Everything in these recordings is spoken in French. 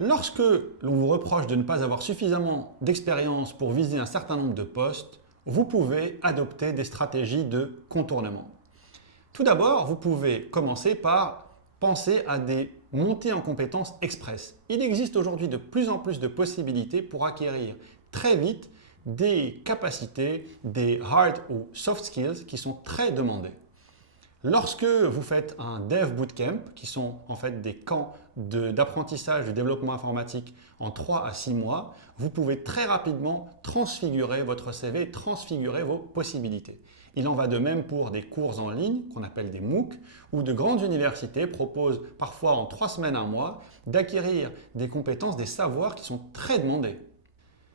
Lorsque l'on vous reproche de ne pas avoir suffisamment d'expérience pour viser un certain nombre de postes, vous pouvez adopter des stratégies de contournement. Tout d'abord, vous pouvez commencer par penser à des montées en compétences express. Il existe aujourd'hui de plus en plus de possibilités pour acquérir très vite des capacités, des hard ou soft skills qui sont très demandées. Lorsque vous faites un Dev Bootcamp, qui sont en fait des camps d'apprentissage du développement informatique en 3 à 6 mois, vous pouvez très rapidement transfigurer votre CV, transfigurer vos possibilités. Il en va de même pour des cours en ligne, qu'on appelle des MOOC, où de grandes universités proposent parfois en 3 semaines, 1 mois, d'acquérir des compétences, des savoirs qui sont très demandés.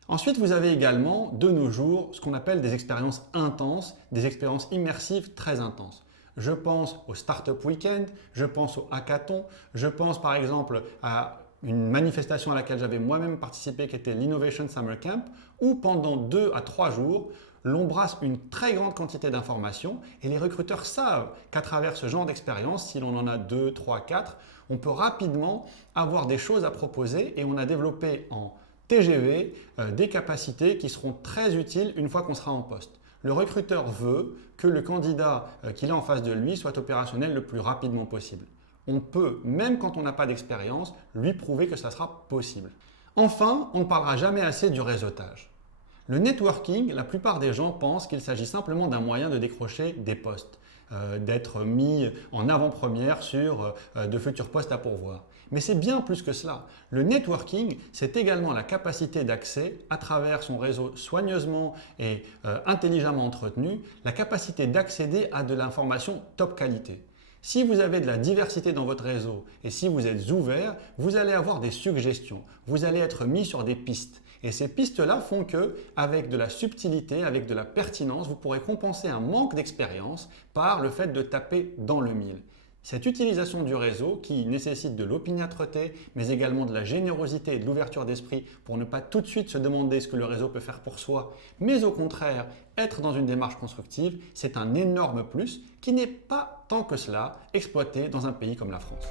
Ensuite, vous avez également, de nos jours, ce qu'on appelle des expériences intenses, des expériences immersives très intenses. Je pense au Startup Weekend, je pense au Hackathon, je pense par exemple à une manifestation à laquelle j'avais moi-même participé qui était l'Innovation Summer Camp, où pendant 2 à 3 jours, l'on brasse une très grande quantité d'informations et les recruteurs savent qu'à travers ce genre d'expérience, si l'on en a 2, 3, 4, on peut rapidement avoir des choses à proposer et on a développé en TGV des capacités qui seront très utiles une fois qu'on sera en poste. Le recruteur veut que le candidat qu'il a en face de lui soit opérationnel le plus rapidement possible. On peut, même quand on n'a pas d'expérience, lui prouver que ça sera possible. Enfin, on ne parlera jamais assez du réseautage. Le networking, la plupart des gens pensent qu'il s'agit simplement d'un moyen de décrocher des postes, d'être mis en avant-première sur de futurs postes à pourvoir. Mais c'est bien plus que cela. Le networking, c'est également la capacité d'accès à travers son réseau soigneusement et intelligemment entretenu, la capacité d'accéder à de l'information top qualité. Si vous avez de la diversité dans votre réseau et si vous êtes ouvert, vous allez avoir des suggestions, vous allez être mis sur des pistes. Et ces pistes-là font que, avec de la subtilité, avec de la pertinence, vous pourrez compenser un manque d'expérience par le fait de taper dans le mille. Cette utilisation du réseau qui nécessite de l'opiniâtreté, mais également de la générosité et de l'ouverture d'esprit pour ne pas tout de suite se demander ce que le réseau peut faire pour soi, mais au contraire être dans une démarche constructive, c'est un énorme plus qui n'est pas tant que cela exploité dans un pays comme la France.